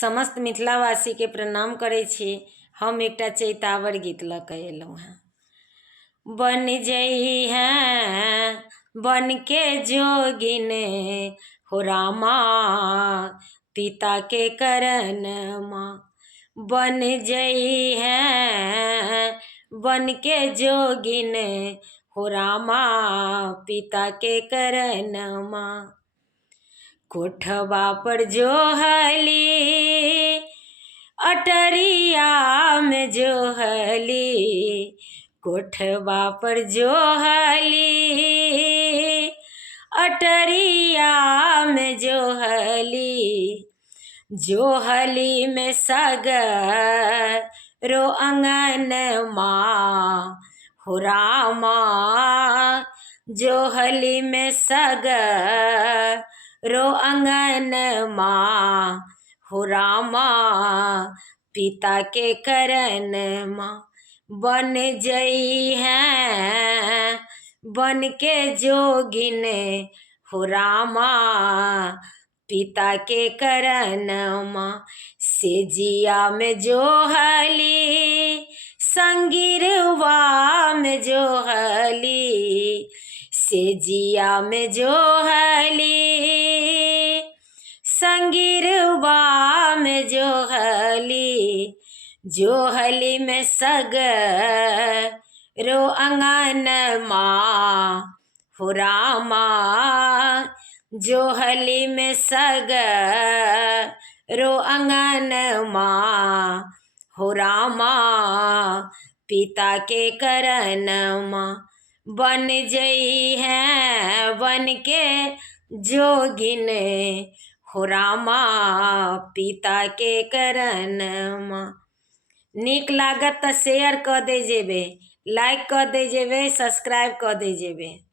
समस्त मिथिलावासी के प्रणाम करे छी। हम एकटा चैतावर गीत लऽ कऽ एलहुँ हैं। बन जई हैं बन के जोगिन हो रामा, पिता के करन माँ। बन जई हैं बन के जोगिन हो रामा, पिता के करन माँ। कोठवा पर जोहली अटरिया में जोहली, कोठवा पर जोहली अटरिया में जोहली, जोहली में सगरो अंगन माँ हो रामा, जोहली में सगरो अंगन माँ हो रामा, पिता के करन माँ। बन जई हैं बन के जोगिन हो रामा, पिता के करन माँ। सेजिया में जोहली संगिरवा में जोहली, सेजिया में जोहली संगिरवा में जोहली, जोहली में सगरो अंगन माँ हो रामा, जोहली में सगरो अंगन माँ हो रामा, पिता के करन माँ। बन जई हैं बन के जोगिन हो रामा, पिता के करन माँ। नीक लागत तो शेयर कर दे जेबे, लाइक कर दे जेबे, सब्सक्राइब कर दे जेबे।